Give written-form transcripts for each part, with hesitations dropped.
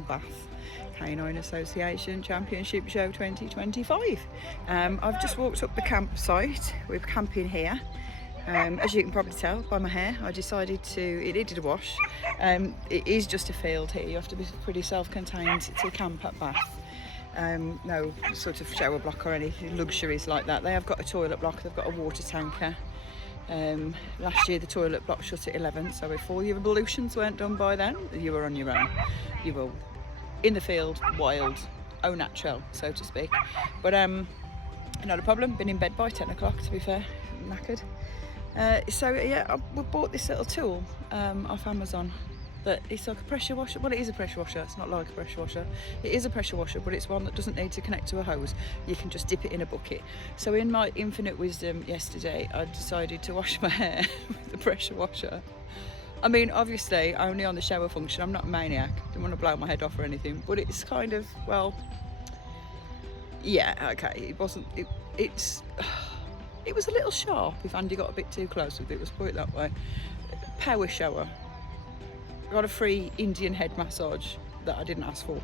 on Bath Canine Association Championship Show 2025. I've just walked up the campsite. We're camping here. As you can probably tell by my hair, I decided it needed a wash. It is just a field here. You have to be pretty self-contained to camp at Bath. No sort of shower block or anything luxuries like that. They have got a toilet block, they've got a water tanker. Last year the toilet block shut at 11, so if all your ablutions weren't done by then, you were on your own. You were in the field, wild, au naturel, so to speak. But not a problem, been in bed by 10 o'clock to be fair, I'm knackered. So yeah, we bought this little tool off Amazon. That it's like a pressure washer. Well, it is a pressure washer. It's not like a pressure washer. It is a pressure washer, but it's one that doesn't need to connect to a hose. You can just dip it in a bucket. So in my infinite wisdom yesterday, I decided to wash my hair with the pressure washer. I mean, obviously, only on the shower function. I'm not a maniac. Don't want to blow my head off or anything. But it's kind of, well, yeah, okay. It wasn't. It was a little sharp if Andy got a bit too close with it. Let's put it that way. Power shower. Got a free Indian head massage that I didn't ask for,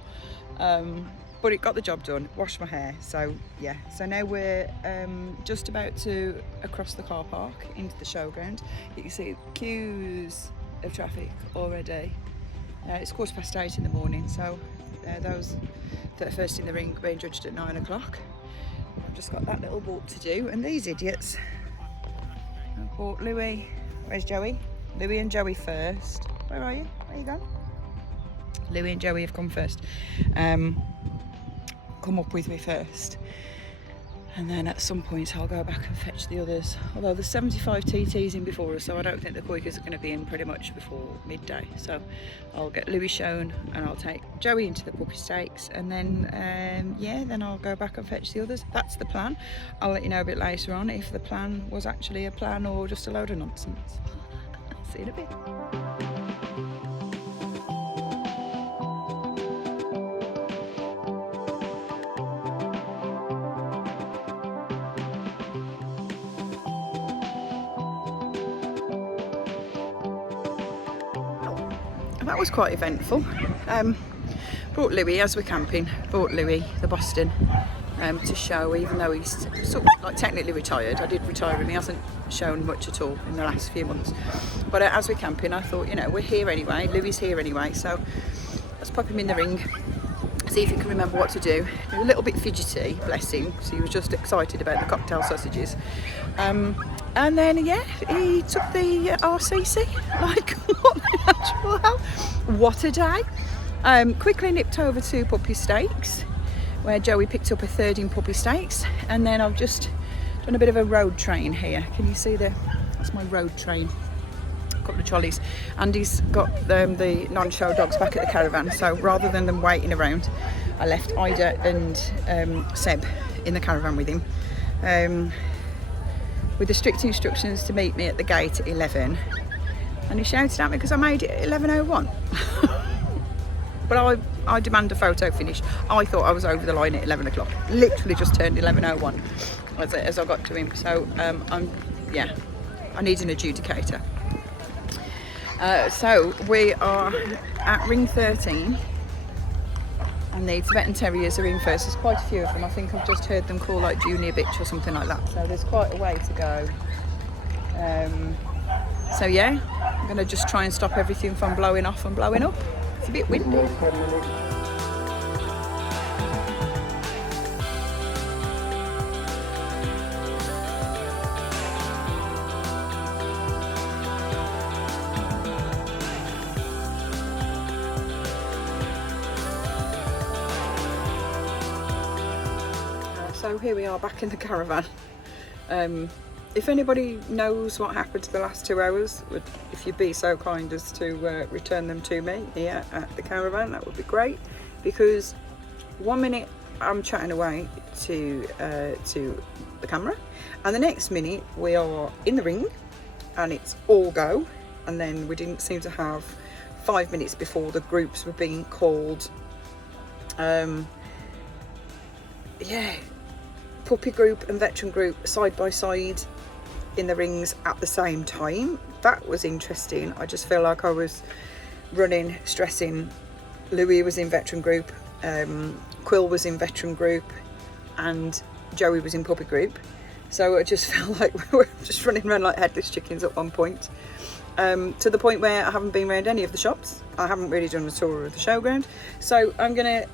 but it got the job done. Washed my hair, so yeah. So now we're just about to across the car park into the showground. You can see queues of traffic already. It's 8:15 in the morning, so those that are first in the ring being judged at 9 o'clock. I've just got that little walk to do, and these idiots. I bought Louie. Where's Joey? Louie and Joey first. Where are you? Where you gone? Louie and Joey have come first. Come up with me first. And then at some point I'll go back and fetch the others. Although there's 75 TTs in before us, so I don't think the kooikers are going to be in pretty much before midday. So I'll get Louie shown and I'll take Joey into the puppy stakes, and then yeah, then I'll go back and fetch the others. That's the plan. I'll let you know a bit later on if the plan was actually a plan or just a load of nonsense. See you in a bit. That was quite eventful. Brought Louie, as we're camping, brought Louie, the Boston, to show, even though he's sort of like technically retired. I did retire him, he hasn't shown much at all in the last few months. But as we're camping, I thought, you know, we're here anyway, Louie's here anyway, so let's pop him in the ring, see if he can remember what to do. He was a little bit fidgety, bless him, so he was just excited about the cocktail sausages. And then, yeah, he took the RCC, like, what the actual hell? What a day. Quickly nipped over to puppy stakes, where Joey picked up a third in puppy stakes, and then I've just done a bit of a road train here. Can you see that's my road train. A couple of trolleys. Andy's got the non-show dogs back at the caravan, so rather than them waiting around, I left Ida and Seb in the caravan with him. With the strict instructions to meet me at the gate at 11, and he shouted at me because I made it at 11:01. But I demand a photo finish. I thought I was over the line at 11 o'clock. Literally just turned 11:01 as I got to him. So yeah, I need an adjudicator. So we are at ring 13. And the Boston Terriers are in first. There's quite a few of them. I think I've just heard them call like junior bitch or something like that. So there's quite a way to go. So yeah, I'm going to just try and stop everything from blowing off and blowing up. It's a bit windy. So here we are back in the caravan. If anybody knows what happened to the last 2 hours, if you'd be so kind as to return them to me here at the caravan, that would be great. Because 1 minute I'm chatting away to the camera, and the next minute we are in the ring and it's all go, and then we didn't seem to have 5 minutes before the groups were being called. Yeah, puppy group and veteran group side by side in the rings at the same time. That was interesting. I just feel like I was running, stressing, Louie was in veteran group, Quill was in veteran group, and Joey was in puppy group. So I just felt like we were just running around like headless chickens at one point, to the point where I haven't been around any of the shops. I haven't really done a tour of the showground, so I'm gonna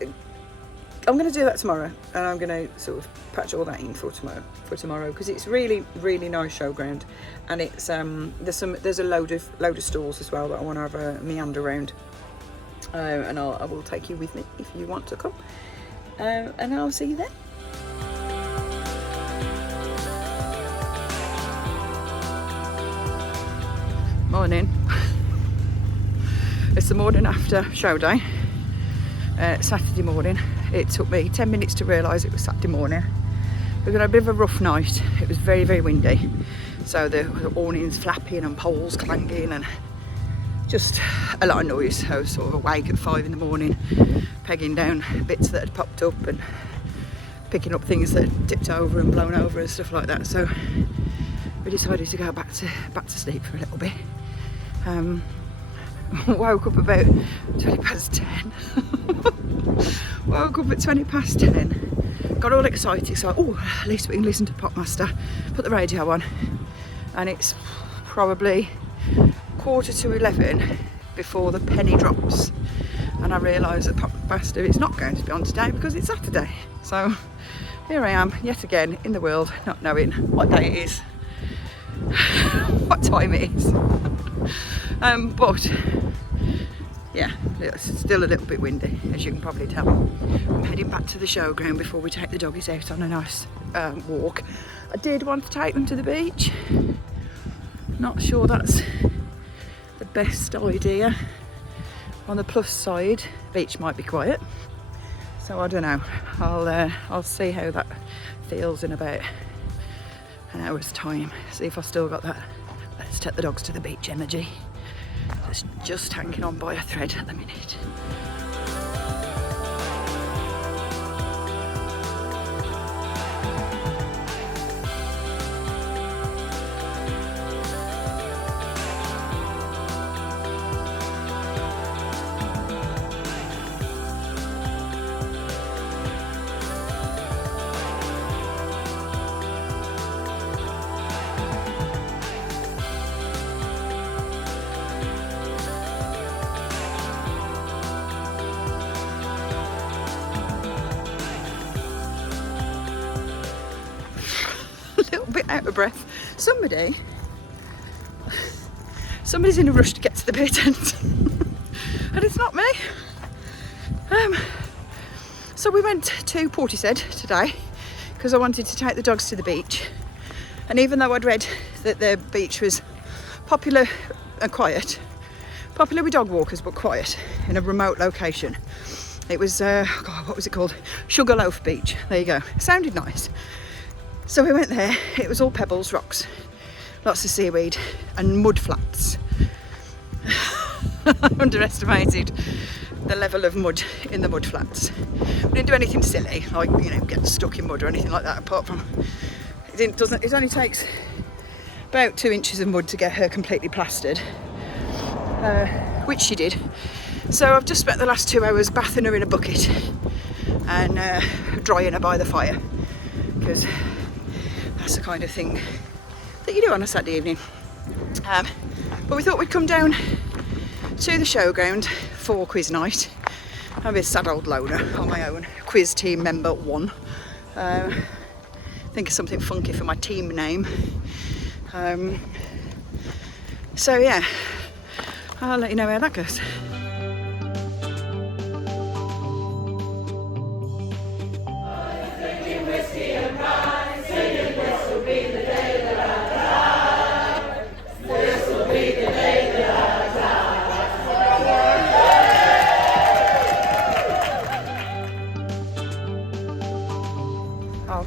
do that tomorrow, and I'm gonna sort of patch all that in for tomorrow because it's really nice showground, and it's there's a load of stalls as well that I want to have a meander around, and I will take you with me if you want to come, and I'll see you then. Morning. It's the morning after show day, Saturday morning. It took me 10 minutes to realise it was Saturday morning. We've got a bit of a rough night. It was very windy, so the awnings flapping and poles clanging and just a lot of noise. I was sort of awake at 5 in the morning, pegging down bits that had popped up and picking up things that had tipped over and blown over and stuff like that. So we decided to go back to sleep for a little bit. Woke up about 20 past 10. Woke up at 20 past 10. Got all excited, so at least we can listen to Popmaster. Put the radio on, and it's probably 11:15 before the penny drops, and I realise that Popmaster is not going to be on today because it's Saturday. So here I am yet again in the world, not knowing what day it is, what time it is. But yeah, it's still a little bit windy, as you can probably tell. I'm heading back to the showground before we take the doggies out on a nice walk. I did want to take them to the beach. Not sure that's the best idea. On the plus side, beach might be quiet, so I don't know. I'll see how that feels in about an hour's time. See if I've still got that let's take the dogs to the beach energy. It's just hanging on by a thread at the minute. Bit out of breath. Somebody's in a rush to get to the beer tent and it's not me. So we went to Portishead today because I wanted to take the dogs to the beach, and even though I'd read that the beach was popular and quiet, popular with dog walkers but quiet in a remote location, it was what was it called? Sugarloaf Beach. There you go. Sounded nice. So we went there. It was all pebbles, rocks, lots of seaweed and mud flats. I underestimated the level of mud in the mud flats. We didn't do anything silly, like, get stuck in mud or anything like that, apart from it only takes about 2 inches of mud to get her completely plastered, which she did. So I've just spent the last 2 hours bathing her in a bucket and drying her by the fire, because that's the kind of thing that you do on a Saturday evening. But we thought we'd come down to the showground for quiz night. I'm a sad old loner on my own, quiz team member 1. Think of something funky for my team name. So yeah, I'll let you know how that goes.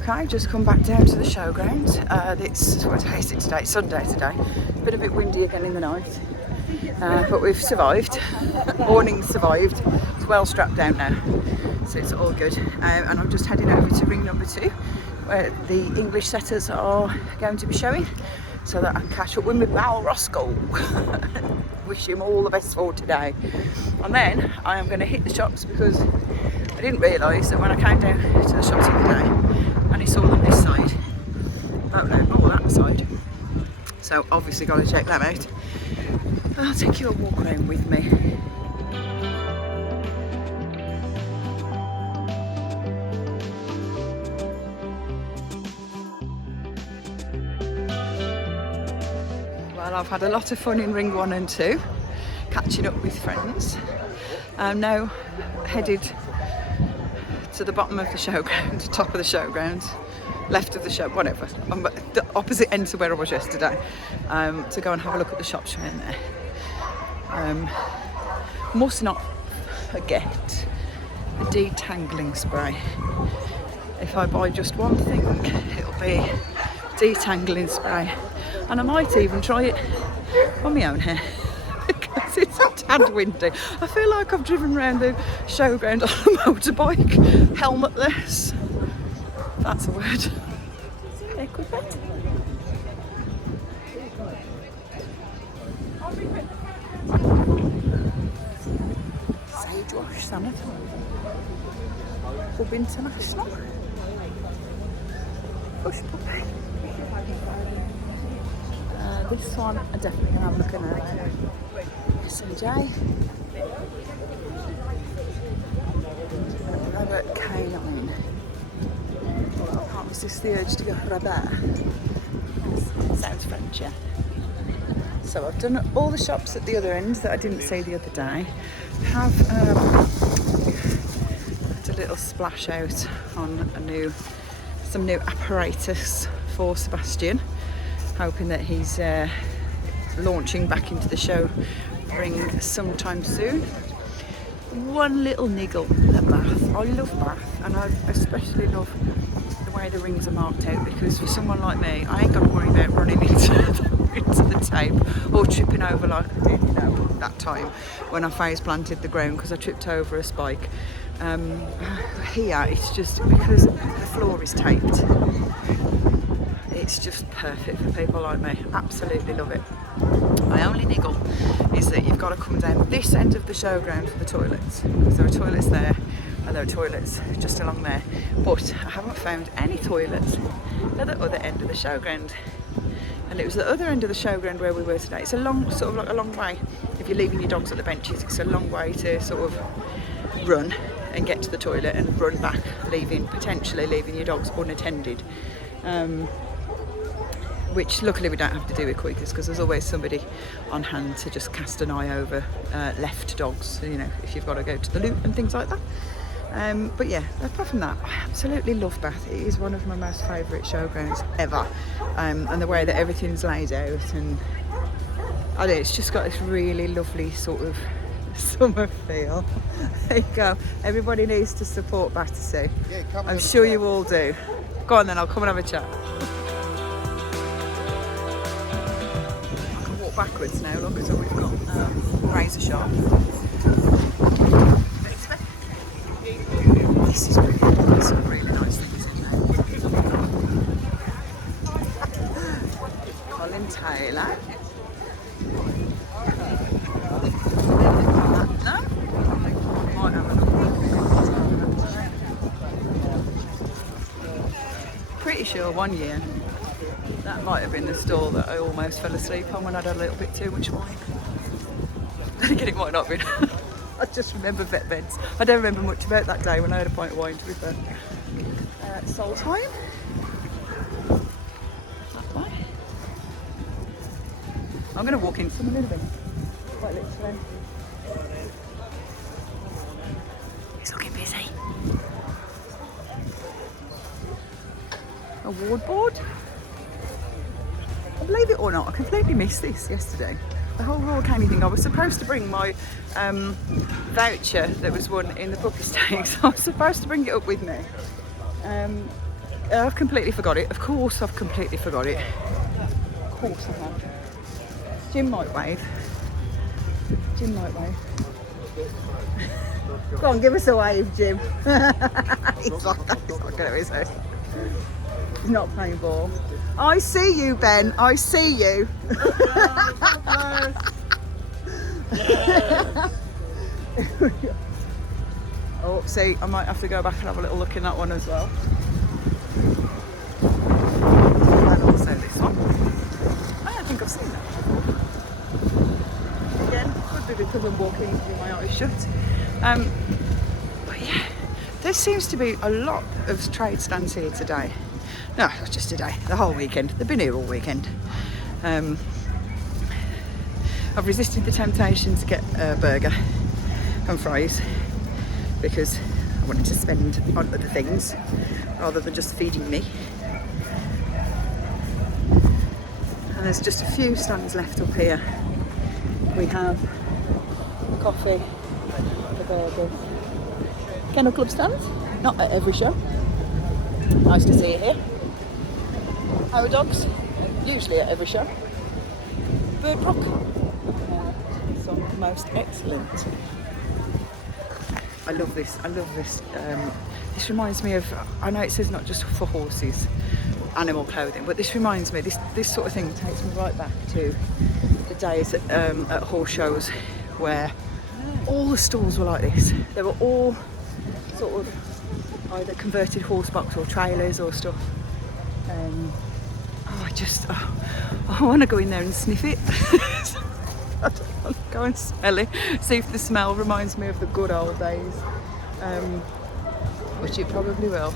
Okay, just come back down to the showgrounds. What day is it today? It's Sunday today. It's been a bit windy again in the night, but we've survived. Awnings survived. It's well strapped down now, so it's all good. And I'm just heading over to ring number 2, where the English setters are going to be showing. so that I can catch up with my pal Roscoe. Wish him all the best for today. And then I am going to hit the shops, because I didn't realise that when I came down to the shops the other day, and I saw them this side, that side. So obviously got to check them out. I'll take you a walk around with me. Well, I've had a lot of fun in ring 1 and 2, catching up with friends. I'm now headed to the bottom of the showground, top of the showground, left of the show, whatever, on the opposite end to where I was yesterday, to go and have a look at the shops around there. Must not forget the detangling spray. If I buy just one thing, it'll be detangling spray, and I might even try it on my own hair. Because it's a tad windy. I feel like I've driven around the showground on a motorbike, helmetless. That's a word. Equipet. Sage wash salmon. Hub International. Bush puppy. This one I'm definitely going to have a look at. S&J. Another Canine. I can't resist the urge to go Robert. Sounds French, yeah. So I've done all the shops at the other end that I didn't see the other day. Have had a little splash out on some new apparatus for Sebastian, hoping that he's launching back into the show ring sometime soon. One little niggle at Bath. I love Bath, and I especially love the way the rings are marked out, because for someone like me, I ain't got to worry about running into the tape or tripping over like I did, that time when I face planted the ground because I tripped over a spike. Here it's just because the floor is taped. It's just perfect for people like me. Absolutely love it. My only niggle is that you've got to come down this end of the showground for the toilets, because there are toilets there and there are toilets just along there, but I haven't found any toilets at the other end of the showground. And it was the other end of the showground where we were today. It's a long, sort of like a long way. If you're leaving your dogs at the benches, it's a long way to sort of run and get to the toilet and run back, potentially leaving your dogs unattended. Which luckily we don't have to do with kooikers, because there's always somebody on hand to just cast an eye over left dogs, if you've got to go to the loo and things like that. But yeah, apart from that, I absolutely love Bath. It is one of my most favourite showgrounds ever. And the way that everything's laid out, and I don't know, it's just got this really lovely sort of summer feel. There you go. Everybody needs to support Battersea. Yeah, I'm sure you all do. Go on then, I'll come and have a chat. Backwards now, look, so we've got razor sharp. This is really good. There's some really nice things in there. Colin Taylor. No? Might have a look. Pretty sure one year that might have been the store that I almost fell asleep on when I'd had a little bit too much wine. Then again, it might not have been. I just remember vet beds. I don't remember much about that day when I had a pint of wine, to be fair. Soul time. That way. I'm going to walk into them a little bit. Quite literally. It's looking busy. Award board. Believe it or not, I completely missed this yesterday. The whole Royal Canny thing. I was supposed to bring my voucher that was won in the puppy stakes. I was supposed to bring it up with me. I've completely forgot it. Of course I've completely forgot it. Of course I have. Jim might wave. Jim might wave. Go on, give us a wave, Jim. He's like that. He's not going to his house. He's not playing ball. I see you, Ben. I see you. Oh, see, I might have to go back and have a little look in that one as well. And also this one. I don't think I've seen that before. Again, could be because I'm walking with my eyes shut. But yeah, there seems to be a lot of trade stands here today. No, not just today, the whole weekend. They've been here all weekend. I've resisted the temptation to get a burger and fries because I wanted to spend on other things rather than just feeding me. And there's just a few stands left up here. We have coffee, the burgers, kennel club stands, not at every show. Nice to see you here. Our dogs, usually at every show. Bird rock, some most excellent. I love this. This reminds me of, I know it says not just for horses, animal clothing, but this reminds me, this sort of thing takes me right back to the days at horse shows where all the stalls were like this. They were all sort of either converted horse box or trailers or stuff. I want to go in there and sniff it. I don't want to go and smell it, see if the smell reminds me of the good old days, which it probably will.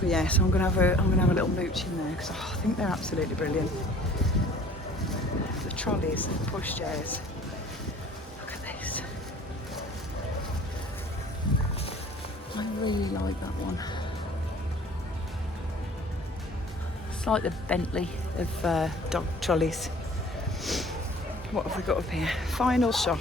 But yeah, so I'm gonna have a little mooch in there because I think they're absolutely brilliant. The trolleys and pushchairs. Look at this. I really like that one. It's like the Bentley of dog trolleys. What have we got up here? Final shop.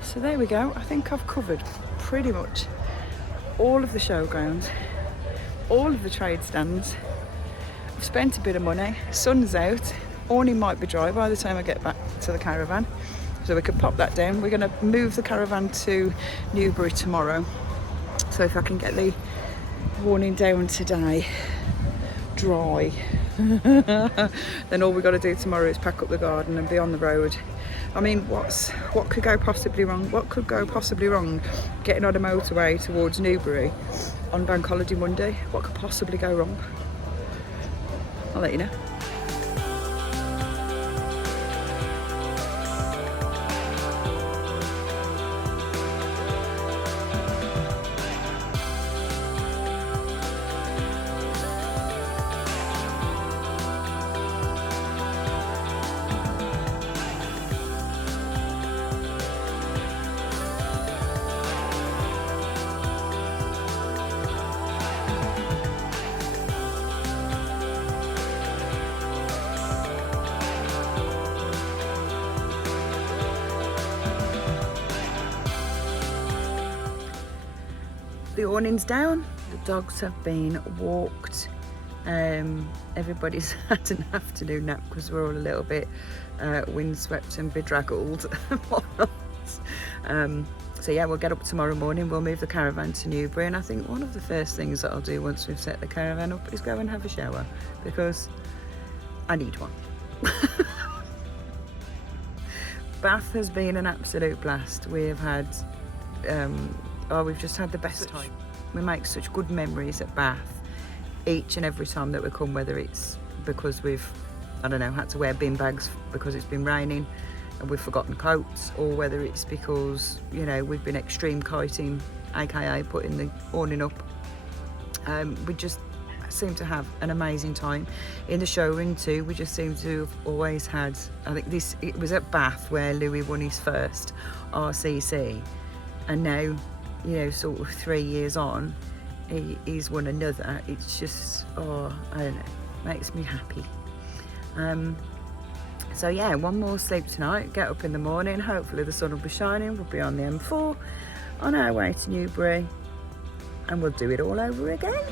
So there we go. I think I've covered pretty much all of the showgrounds, all of the trade stands. I've spent a bit of money. Sun's out. Awning might be dry by the time I get back to the caravan. So we could pop that down. We're going to move the caravan to Newbury tomorrow. So if I can get the awning down today, dry, then all we've got to do tomorrow is pack up the garden and be on the road. I mean, what could go possibly wrong? What could go possibly wrong getting on a motorway towards Newbury on Bank Holiday Monday? What could possibly go wrong? I'll let you know. The awning's down, the dogs have been walked, everybody's had an afternoon nap because we're all a little bit windswept and bedraggled and whatnot. So yeah, we'll get up tomorrow morning, we'll move the caravan to Newbury, and I think one of the first things that I'll do once we've set the caravan up is go and have a shower because I need one. Bath has been an absolute blast. We have had we've just had the best time. We make such good memories at Bath each and every time that we come, whether it's because we've, I don't know, had to wear bin bags because it's been raining and we've forgotten coats, or whether it's because, you know, we've been extreme kiting, aka putting the awning up. We just seem to have an amazing time. In the showroom too, we just seem to have always had, I think it was at Bath where Louie won his first RCC, and now, you know, sort of 3 years on, he's won another. It's just, oh, I don't know, makes me happy. So yeah, one more sleep tonight, get up in the morning, hopefully the sun will be shining, we'll be on the M4 on our way to Newbury, and we'll do it all over again.